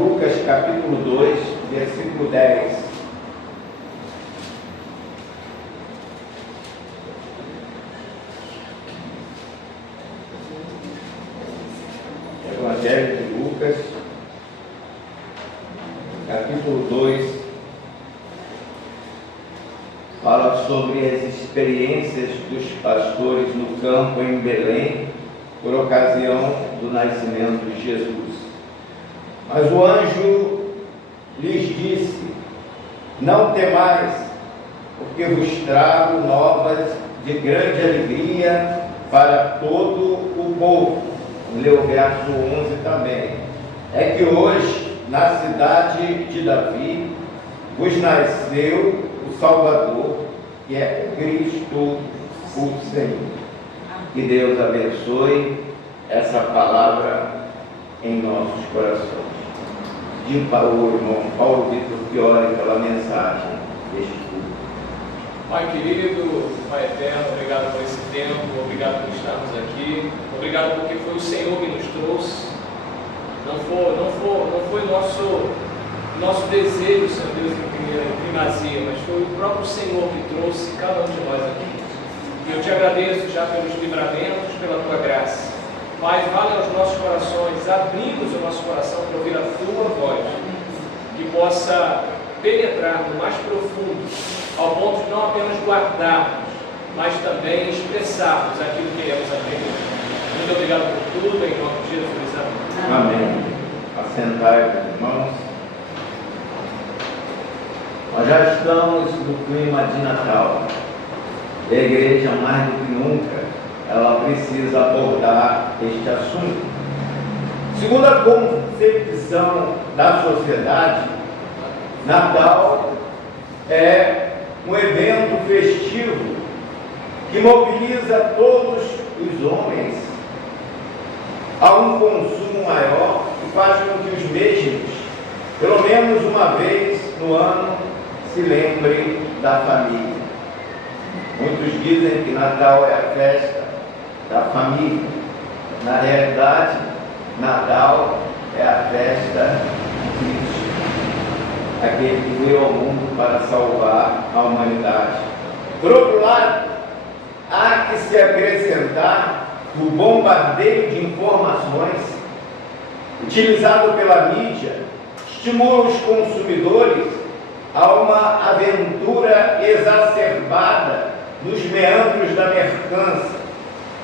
Lucas capítulo 2, versículo 10. Evangelho de Lucas, capítulo 2, fala sobre as experiências dos pastores no campo em Belém, por ocasião do nascimento de Jesus. Mas o anjo lhes disse: não temais, porque vos trago novas de grande alegria para todo o povo. Leu o verso 11 também. É que hoje, na cidade de Davi, vos nasceu o Salvador, que é Cristo o Senhor. Que Deus abençoe essa palavra em nossos corações. Digo para o irmão Paulo Vitor que ore pela mensagem deste culto. Pai querido, Pai eterno, obrigado por esse tempo, obrigado por estarmos aqui, obrigado porque foi o Senhor que nos trouxe. Não foi nosso desejo, Senhor Deus, em primazia, mas foi o próprio Senhor que trouxe cada um de nós aqui. E eu te agradeço já pelos livramentos, pela tua graça. Pai, fale aos nossos corações, abrimos o nosso coração para ouvir a tua voz, que possa penetrar no mais profundo, ao ponto de não apenas guardarmos, mas também expressarmos aquilo que queremos aprender. Muito obrigado por tudo, em nome de Jesus. Amém. Amém. Assentai, irmãos. Nós já estamos no clima de Natal. E a igreja, mais do que nunca, ela precisa abordar este assunto. Segundo a concepção da sociedade, Natal é um evento festivo que mobiliza todos os homens a um consumo maior e faz com que os mesmos, pelo menos uma vez no ano, se lembrem da família. Muitos dizem que Natal é a festa da família. Na realidade, Natal é a festa de Cristo, aquele que veio ao mundo para salvar a humanidade. Por outro lado, há que se acrescentar o bombardeio de informações utilizado pela mídia estimula os consumidores a uma aventura exacerbada nos meandros da mercância.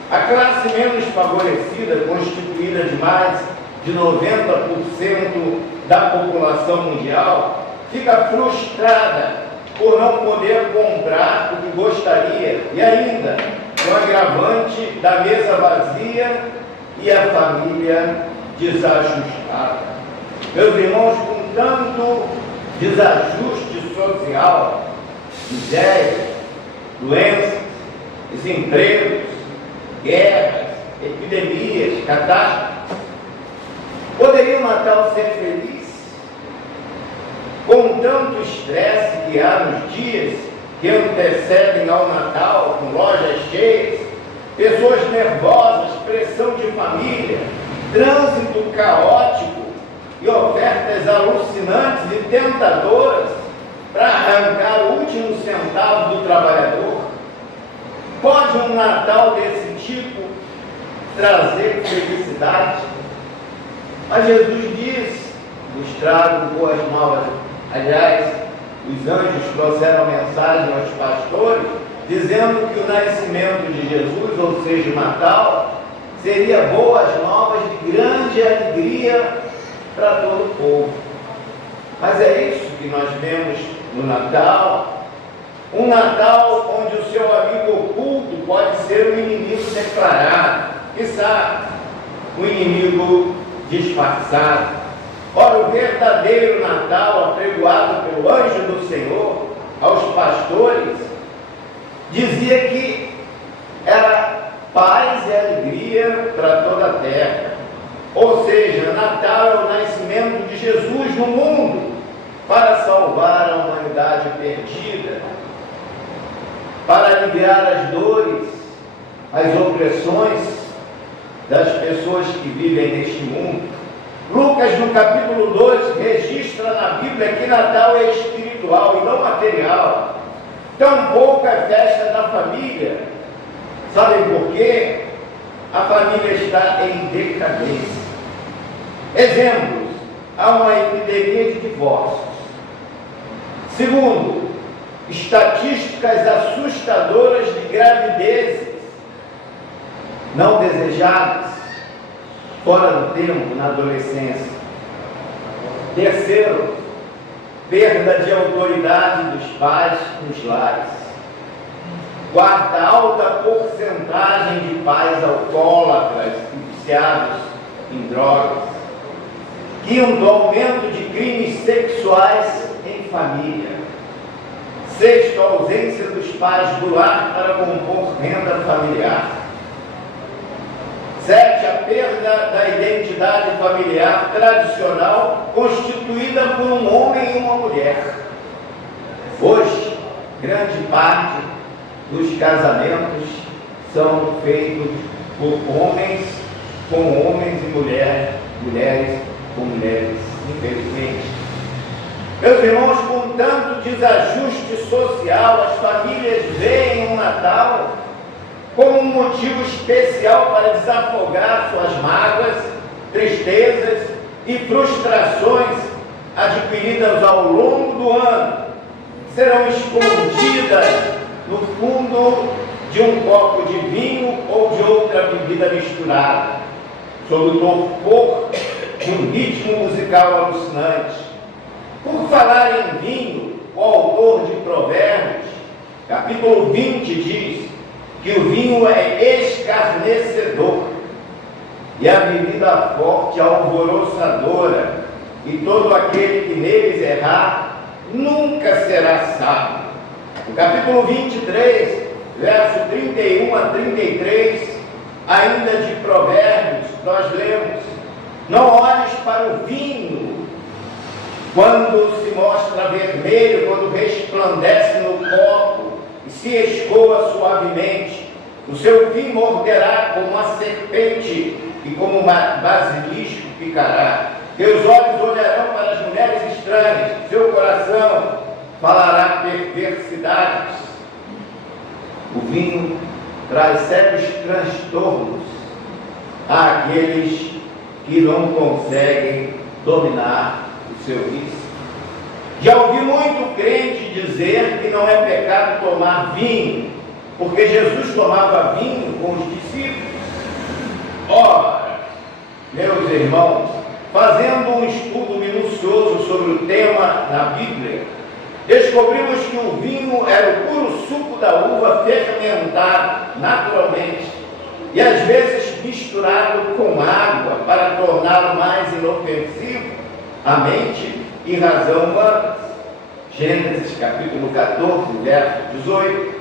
A classe menos favorecida, constituída de mais de 90% da população mundial, fica frustrada por não poder comprar o que gostaria e ainda o agravante da mesa vazia e a família desajustada. Meus irmãos, com tanto desajuste social, miséria, doenças, desempregos, guerras, epidemias, catástrofes, poderia o Natal ser feliz? Com tanto estresse que há nos dias que antecedem ao Natal, com lojas cheias, pessoas nervosas, pressão de família, trânsito caótico e ofertas alucinantes e tentadoras para arrancar o último centavo do trabalhador. Pode um Natal desse tipo trazer felicidade? Mas Jesus diz: vos trago boas novas. Aliás, os anjos trouxeram mensagem aos pastores, dizendo que o nascimento de Jesus, ou seja, o Natal, seria boas novas de grande alegria para todo o povo. Mas é isso que nós vemos no Natal. Um Natal onde o seu amigo oculto pode ser um inimigo declarado, quizá um inimigo disfarçado. Ora, o verdadeiro Natal, apregoado pelo anjo do Senhor aos pastores, dizia que era paz e alegria para toda a terra. Ou seja, Natal é o nascimento de Jesus no mundo para salvar a humanidade perdida, para aliviar as dores, as opressões das pessoas que vivem neste mundo. Lucas, no capítulo 2, registra na Bíblia que Natal é espiritual e não material. Tampouco é festa da família. Sabem por quê? A família está em decadência. Exemplos: há uma epidemia de divórcios. Segundo, estatísticas assustadoras de gravidezes não desejadas, fora do tempo, na adolescência. Terceiro, perda de autoridade dos pais nos lares. Quarta, alta porcentagem de pais alcoólatras e viciados em drogas. Quinto, aumento de crimes sexuais em família. Sexto, ausência dos pais do lar para compor renda familiar. Sete, a perda da identidade familiar tradicional constituída por um homem e uma mulher. Hoje, grande parte dos casamentos são feitos por homens com homens e mulheres com mulheres, infelizmente. Meus irmãos, com tanto desajuste social, as famílias veem o Natal como um motivo especial para desafogar suas mágoas, tristezas e frustrações adquiridas ao longo do ano. Serão escondidas no fundo de um copo de vinho ou de outra bebida misturada, sob o torpor de um ritmo musical alucinante. Por falar em vinho, o autor de Provérbios, capítulo 20, diz que o vinho é escarnecedor e a bebida forte alvoroçadora, e todo aquele que neles errar nunca será sábio. No capítulo 23, verso 31 a 33, ainda de Provérbios, nós lemos: não olhes para o vinho quando se mostra vermelho, quando resplandece no copo e se escoa suavemente. O seu fim morderá como uma serpente e como um basilisco picará. Teus olhos olharão para as mulheres estranhas, seu coração falará perversidades. O vinho traz sérios transtornos àqueles que não conseguem dominar o seu vício. Já ouvi muito crente dizer que não é pecado tomar vinho, porque Jesus tomava vinho com os discípulos. Ora, meus irmãos, fazendo um estudo minucioso sobre o tema na Bíblia, descobrimos que o vinho era o puro suco da uva fermentado naturalmente e às vezes misturado com água para torná-lo mais inofensivo à mente e razão humanas. Gênesis capítulo 14, verso 18,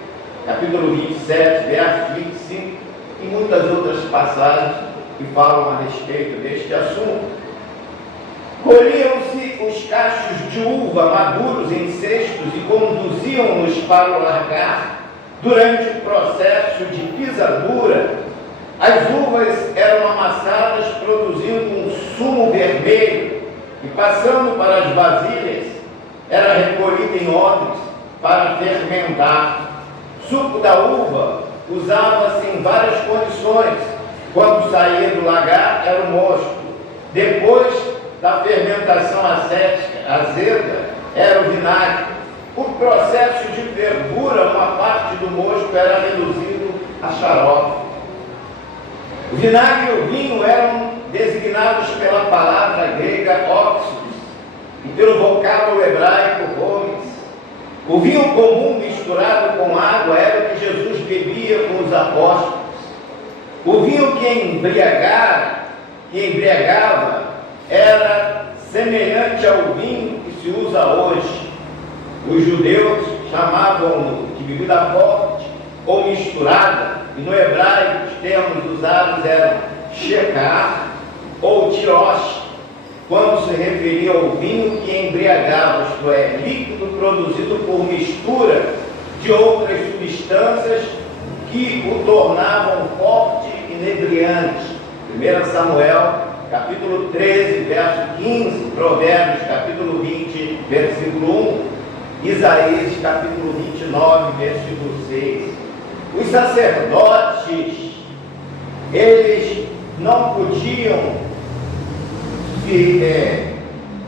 capítulo 27, verso 25 e muitas outras passagens que falam a respeito deste assunto. Colhiam-se os cachos de uva maduros em cestos e conduziam-nos para o largar. Durante o processo de pisadura, as uvas eram amassadas, produzindo um sumo vermelho, e passando para as vasilhas, era recolhida em odres para fermentar. Suco da uva usava-se em várias condições. Quando saía do lagar, era o mosto. Depois da fermentação azeda, era o vinagre. Por processo de fervura, uma parte do mosto era reduzido a xarope. O vinagre e o vinho eram designados pela palavra grega óxidos e pelo vocábulo hebraico homes. O vinho comum misturado com água era o que Jesus bebia com os apóstolos. O vinho que embriagava era semelhante ao vinho que se usa hoje. Os judeus chamavam de bebida forte ou misturada, e no hebraico os termos usados eram shecar ou tirosh, quando se referia ao vinho que embriagava, isto é, líquido produzido por mistura de outras substâncias que o tornavam forte e inebriante. 1 Samuel, capítulo 13, verso 15, Provérbios, capítulo 20, versículo 1, Isaías, capítulo 29, versículo 6. Os sacerdotes, eles não podiam se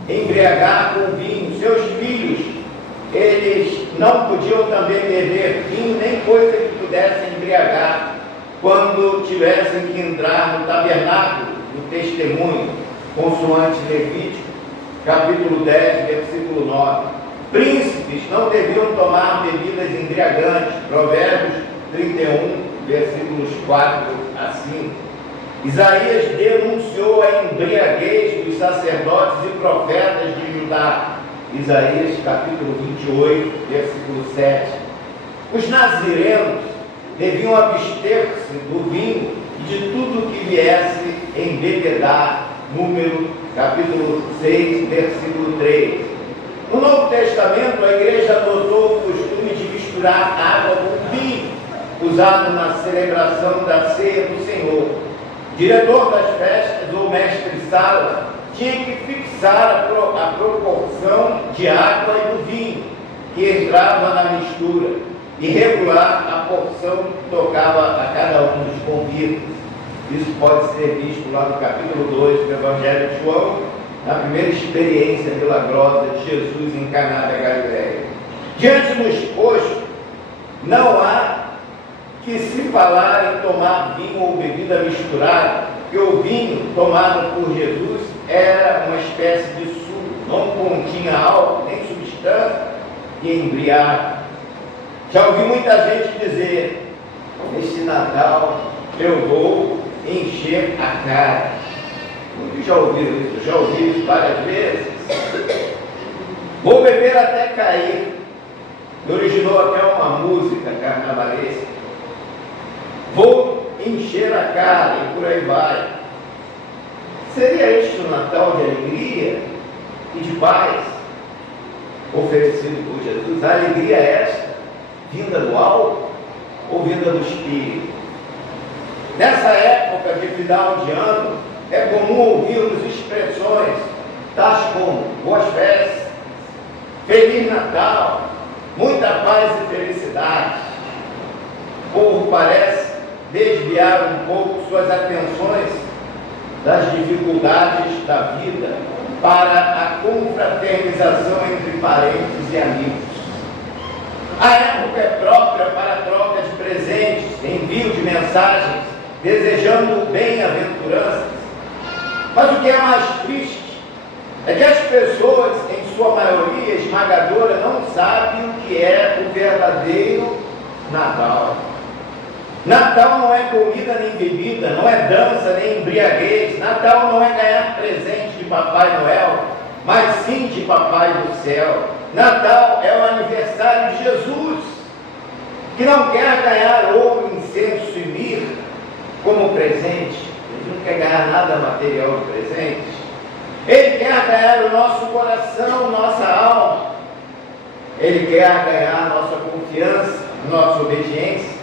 embriagar com vinho. Seus filhos, eles não podiam também beber vinho, nem coisa que pudessem embriagar, quando tivessem que entrar no tabernáculo do testemunho, consoante Levítico, capítulo 10, versículo 9. Príncipes não deviam tomar bebidas embriagantes, Provérbios 31, versículos 4 a 5. Isaías denunciou a embriaguez dos sacerdotes e profetas de Judá, Isaías capítulo 28, versículo 7. Os nazirenos deviam abster-se do vinho e de tudo que viesse embebedar, Número capítulo 6, versículo 3. No Novo Testamento, a igreja adotou o costume de misturar água com vinho, usado na celebração da ceia do Senhor. O diretor das festas, ou mestre-sala, tinha que fixar a proporção de água e do vinho que entrava na mistura e regular a porção que tocava a cada um dos convidados. Isso pode ser visto lá no capítulo 2 do Evangelho de João, na primeira experiência milagrosa de Jesus em Caná da Galileia. Diante do exposto, não há que se falar em tomar vinho ou bebida misturada, porque o vinho tomado por Jesus era uma espécie de suco, não continha álcool, nem substância que embriaga. Já ouvi muita gente dizer: neste Natal eu vou encher a cara. Muitos já ouviram isso, já ouvi isso várias vezes. Vou beber até cair. Me originou até uma música carnavalesca. Vou encher a cara e por aí vai. Seria este um Natal de alegria e de paz oferecido por Jesus? A alegria é esta, vinda do alto ou vinda do Espírito? Nessa época de final de ano, é comum ouvirmos expressões tais como boas festas, Feliz Natal, muita paz e felicidade. O povo parece desviar um pouco suas atenções das dificuldades da vida para a confraternização entre parentes e amigos. A época é própria para a troca de presentes, envio de mensagens, desejando bem-aventuranças. Mas o que é mais triste é que as pessoas, em sua maioria esmagadora, não sabem o que é o verdadeiro Natal. Natal não é comida nem bebida, não é dança nem embriaguez. Natal não é ganhar presente de Papai Noel, mas sim de Papai do Céu. Natal é o aniversário de Jesus, que não quer ganhar ouro, incenso e mirra como presente. Ele não quer ganhar nada material de presente. Ele quer ganhar o nosso coração, nossa alma. Ele quer ganhar nossa confiança, nossa obediência.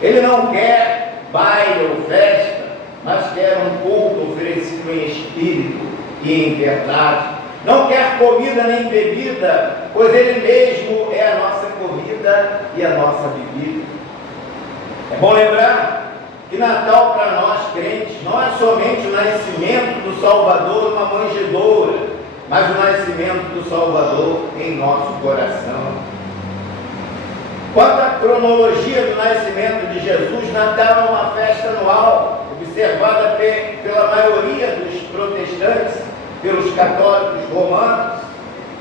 Ele não quer baile ou festa, mas quer um culto oferecido em espírito e em verdade. Não quer comida nem bebida, pois Ele mesmo é a nossa comida e a nossa bebida. É bom lembrar que Natal para nós crentes não é somente o nascimento do Salvador numa manjedoura, mas o nascimento do Salvador em nosso coração. Quanto à cronologia do nascimento de Jesus, Natal é uma festa anual, observada pela maioria dos protestantes, pelos católicos romanos,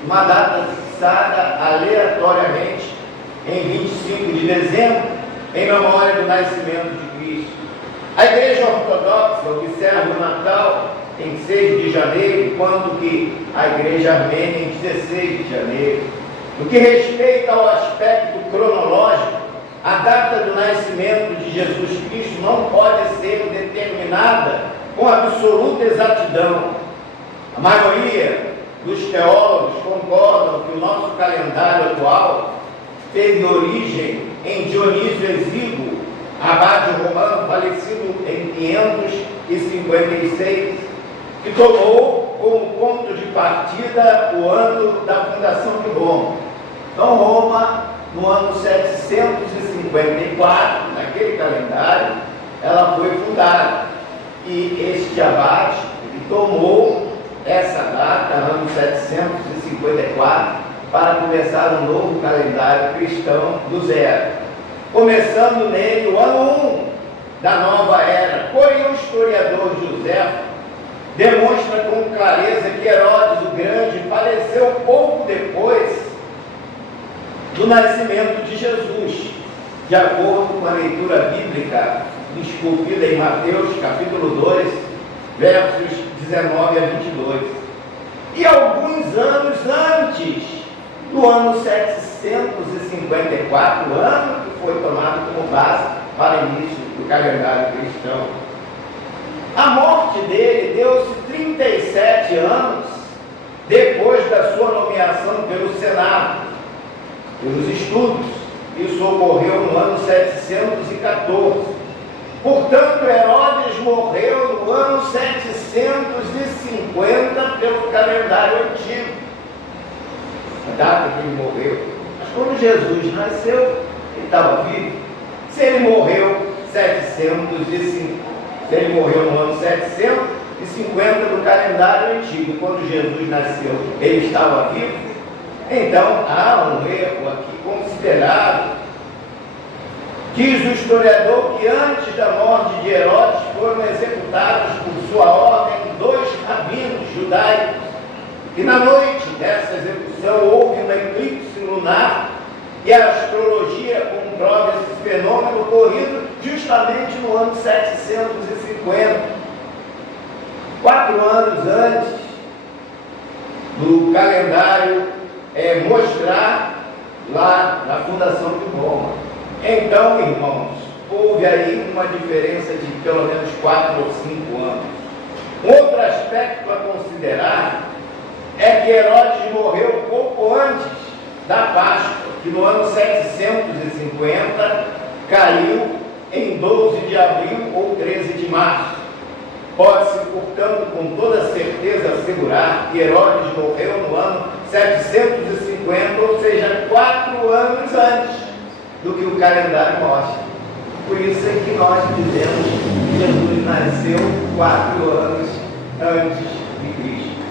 uma data fixada aleatoriamente em 25 de dezembro, em memória do nascimento de Cristo. A Igreja Ortodoxa observa o Natal em 6 de janeiro, enquanto que a Igreja Armênia em 16 de janeiro. No que respeita ao aspecto cronológico, a data do nascimento de Jesus Cristo não pode ser determinada com absoluta exatidão. A maioria dos teólogos concordam que o nosso calendário atual teve origem em Dionísio Exíguo, abade romano falecido em 556, que tomou como ponto de partida o ano da fundação de Roma. Então, Roma, no ano 754, naquele calendário, ela foi fundada. E este abade tomou essa data, ano 754, para começar um novo calendário cristão do zero, começando nele o ano 1 da nova era. Porém, o historiador José demonstra com clareza que Herodes o Grande faleceu pouco depois do nascimento de Jesus, de acordo com a leitura bíblica esculpida em Mateus, capítulo 2, versos 19 a 22. E alguns anos antes, no ano 754, ano que foi tomado como base para o início do calendário cristão. A morte dele deu-se 37 anos depois da sua nomeação pelo Senado, pelos estudos. Isso ocorreu no ano 714. Portanto, Herodes morreu no ano 750 pelo calendário antigo, a data que ele morreu. Mas quando Jesus nasceu, ele estava vivo. Se ele morreu no ano 750 do calendário antigo, quando Jesus nasceu, ele estava vivo, então há um erro aqui considerado. Diz o historiador que antes da morte de Herodes foram executados por sua ordem 2 rabinos judaicos, e na noite dessa execução houve um eclipse lunar, e a astrologia comprova esse fenômeno ocorrido justamente no ano 750, 4 anos antes do calendário mostrar lá na fundação de Roma. Então, irmãos, houve aí uma diferença de pelo menos 4 ou 5 anos. Um outro aspecto a considerar é que Herodes morreu pouco antes da Páscoa, que no ano 750 caiu em 12 de abril ou 13 de março. Pode-se, portanto, com toda certeza assegurar que Herodes morreu no ano 750, ou seja, 4 anos antes do que o calendário mostra. Por isso é que nós dizemos que Jesus nasceu 4 anos antes de Cristo.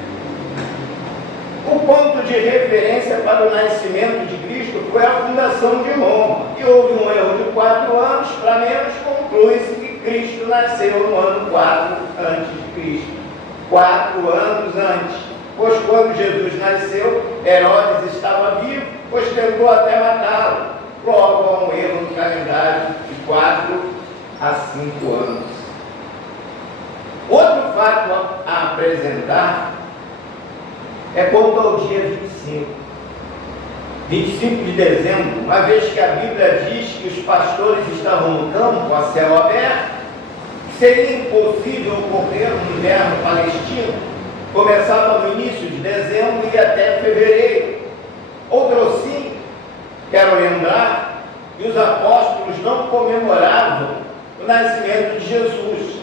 O ponto de referência para o nascimento de Cristo foi a fundação de Roma, e houve um erro de 4 anos, para menos conclui-se que Cristo nasceu no ano 4 antes de Cristo. 4 anos antes, pois quando Jesus nasceu, Herodes estava vivo, pois tentou até matá-lo. Logo, há um erro no calendário de 4 a 5 anos. Outro fato a apresentar é quanto ao dia 25 de dezembro, uma vez que a Bíblia diz que os pastores estavam no campo a céu aberto, seria impossível ocorrer no inverno palestino, começava no início de dezembro e até fevereiro. Outro sim, quero lembrar que os apóstolos não comemoravam o nascimento de Jesus,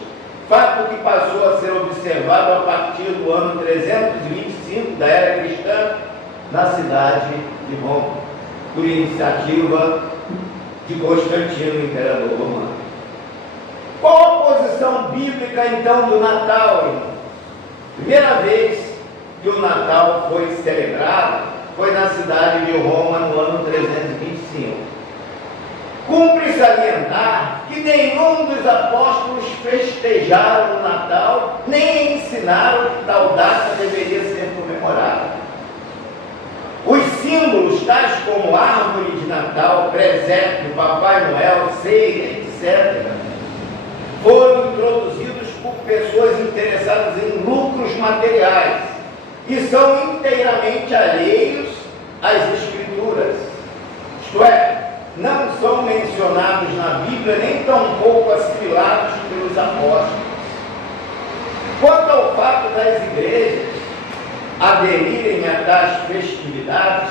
fato que passou a ser observado a partir do ano 325 da era cristã, na cidade de Roma, por iniciativa de Constantino, imperador romano. Qual a posição bíblica então do Natal, irmão? Primeira vez que o Natal foi celebrado foi na cidade de Roma no ano 325. Cumpre salientar que nenhum dos apóstolos festejaram o Natal, nem ensinaram que tal data deveria ser comemorada. Os símbolos, tais como árvore de Natal, presépio, Papai Noel, ceia, etc., foram introduzidos por pessoas interessadas em lucros materiais e são inteiramente alheios às Escrituras. Isto é, não são mencionados na Bíblia, nem tampouco assimilados pelos apóstolos. Quanto ao fato das igrejas aderirem a tais festividades,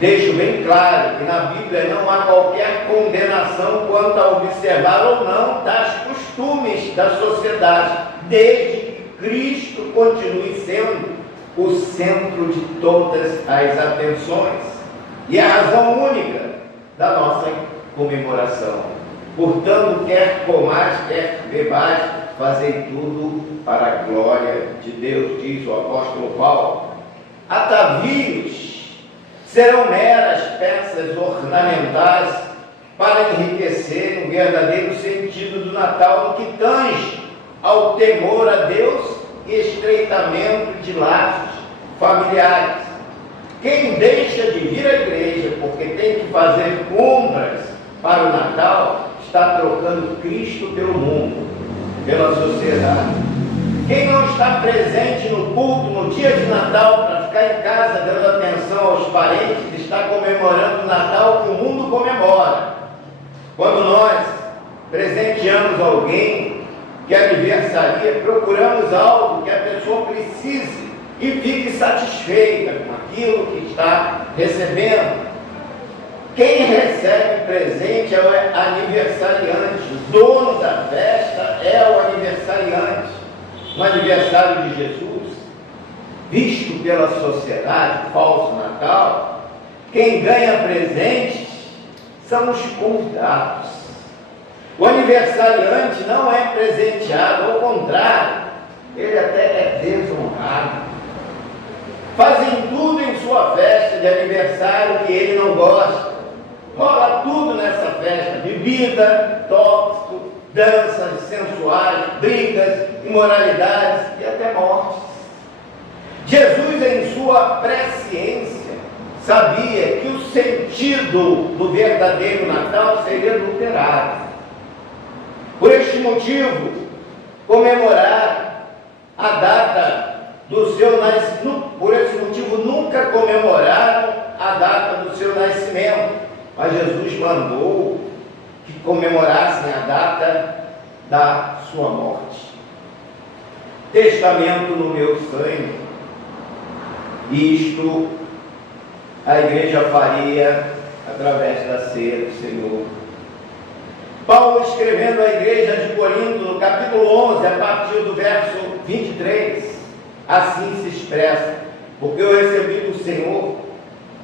deixo bem claro que na Bíblia não há qualquer condenação quanto a observar ou não tais costumes da sociedade, desde que Cristo continue sendo o centro de todas as atenções e a razão única da nossa comemoração. Portanto, quer comais, quer bebais, fazei tudo para a glória de Deus, diz o apóstolo Paulo. Atavios serão meras peças ornamentais para enriquecer o verdadeiro sentido do Natal no que tange ao temor a Deus e estreitamento de laços familiares. Quem deixa de vir à igreja porque tem que fazer compras para o Natal, está trocando Cristo pelo mundo, pela sociedade. Quem não está presente no culto no dia de Natal para ficar em casa dando atenção aos parentes, está comemorando o Natal que o mundo comemora. Quando nós presenteamos alguém que aniversaria, procuramos algo que a pessoa precise e fique satisfeita com aquilo que está recebendo. Quem recebe presente é o aniversariante, o dono da festa é o aniversariante. No aniversário de Jesus, visto pela sociedade, falso Natal, quem ganha presentes são os convidados. O aniversariante não é presenteado, ao contrário, ele até é desonrado. Fazem tudo em sua festa de aniversário que ele não gosta. Rola tudo nessa festa: bebida, tóxico, danças sensuais, brigas, imoralidades e até mortes. Jesus, em sua presciência, sabia que o sentido do verdadeiro Natal seria adulterado. Por este motivo, comemorar a data do seu nascimento, por esse motivo nunca comemoraram a data do seu nascimento, mas Jesus mandou que comemorassem a data da sua morte. Testamento no meu sangue. Isto a igreja faria através da ceia do Senhor. Paulo, escrevendo à igreja de Corinto, no capítulo 11, a partir do verso 23, assim se expressa: porque eu recebi do Senhor,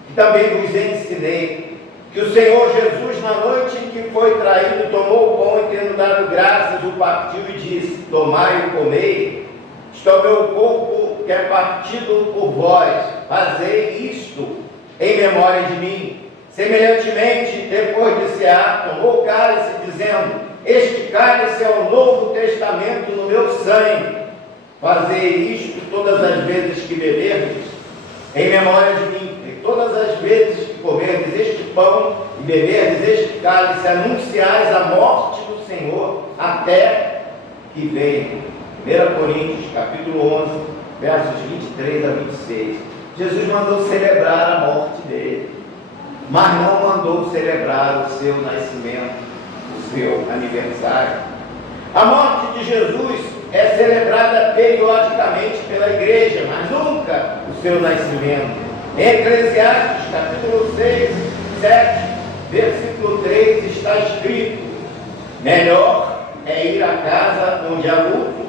que também vos ensinei, que o Senhor Jesus, na noite em que foi traído, tomou o pão e, tendo dado graças, o partiu e disse: tomai e comei, isto é o meu corpo que é partido por vós, fazei isto em memória de mim. Semelhantemente, depois de cear, tomou o cálice, dizendo: este cálice é o novo testamento no meu sangue. Fazei isto todas as vezes que beberdes, em memória de mim. E todas as vezes que comerdes este pão e beberdes este cálice, anunciais a morte do Senhor até que venha. 1 Coríntios, capítulo 11, versos 23 a 26. Jesus mandou celebrar a morte dele, mas não mandou celebrar o seu nascimento, o seu aniversário. A morte de Jesus é celebrada periodicamente pela igreja, mas nunca o seu nascimento. Em Eclesiastes, capítulo 6, 7, versículo 3, está escrito: melhor é ir à casa onde há luto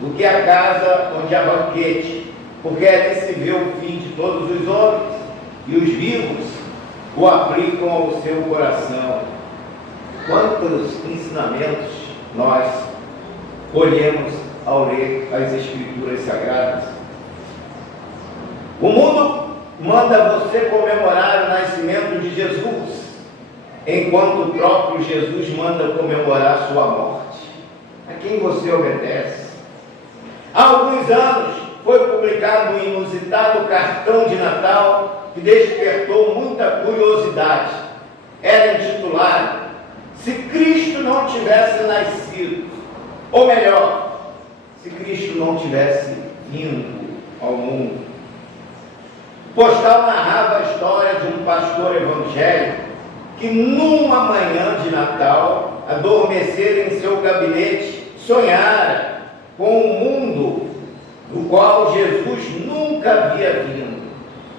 do que à casa onde há banquete, porque ali se vê o fim de todos os homens, e os vivos o aplicam ao seu coração. Quantos ensinamentos nós colhemos ao ler as Escrituras Sagradas? O mundo manda você comemorar o nascimento de Jesus, enquanto o próprio Jesus manda comemorar sua morte. A quem você obedece? Há alguns anos foi publicado um inusitado cartão de Natal que despertou muita curiosidade. Era intitulado: se Cristo não tivesse nascido, ou melhor, se Cristo não tivesse vindo ao mundo. O postal narrava a história de um pastor evangélico que numa manhã de Natal, adormecera em seu gabinete, sonhara com um mundo do qual Jesus nunca havia vindo.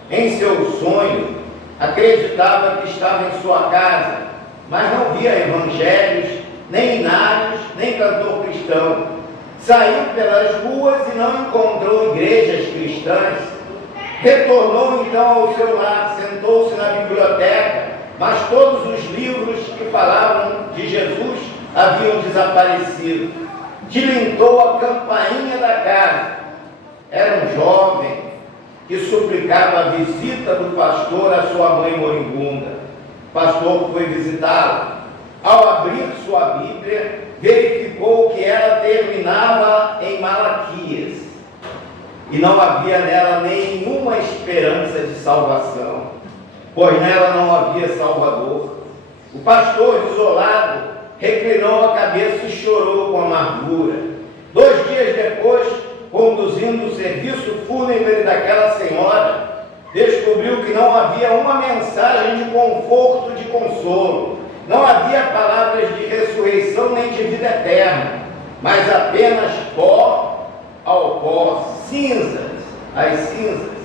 Em seu sonho, acreditava que estava em sua casa, mas não via evangelhos, nem hinários, nem cantor cristão cristão. Saiu pelas ruas e não encontrou igrejas cristãs. Retornou então ao seu lar, sentou-se na biblioteca, mas todos os livros que falavam de Jesus haviam desaparecido. Tilintou a campainha da casa. Era um jovem que suplicava a visita do pastor à sua mãe moribunda. O pastor foi visitá-la. Ao abrir sua Bíblia, verificou que ela terminava em Malaquias e não havia nela nenhuma esperança de salvação, pois nela não havia Salvador. O pastor, desolado, reclinou a cabeça e chorou com amargura. 2 dias depois, conduzindo o serviço fúnebre daquela senhora, descobriu que não havia uma mensagem de conforto, de consolo. Não havia palavras de ressurreição nem de vida eterna, mas apenas pó ao pó, cinzas, as cinzas,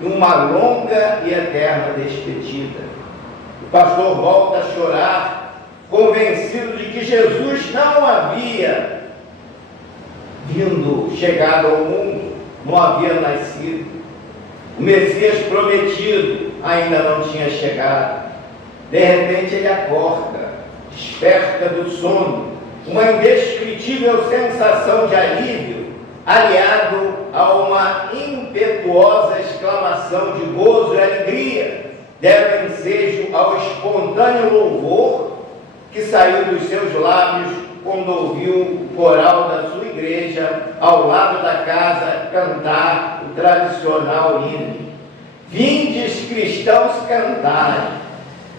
e uma longa e eterna despedida. O pastor volta a chorar, convencido de que Jesus não havia chegado ao mundo, não havia nascido. O Messias prometido ainda não tinha chegado. De repente ele acorda, desperta do sono, uma indescritível sensação de alívio, aliado a uma impetuosa exclamação de gozo e alegria, deram ensejo ao espontâneo louvor que saiu dos seus lábios quando ouviu o coral da sua igreja ao lado da casa cantar o tradicional hino. Vindes cristãos cantai,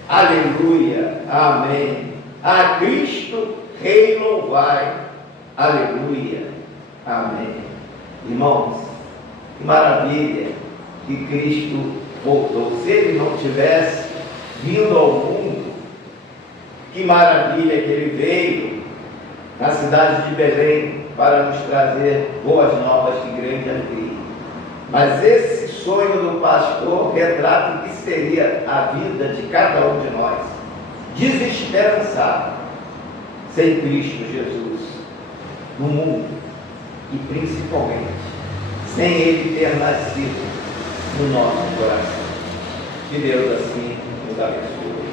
aleluia, amém. A Cristo Rei louvai, aleluia, amém. Irmãos, que maravilha que Cristo voltou. Se ele não tivesse vindo ao mundo, que maravilha que ele veio na cidade de Belém para nos trazer boas novas de grande alegria. Mas esse sonho do pastor retrata o que seria a vida de cada um de nós, desesperançado, sem Cristo Jesus, no mundo, e principalmente, sem Ele ter nascido no nosso coração. Que Deus assim nos abençoe.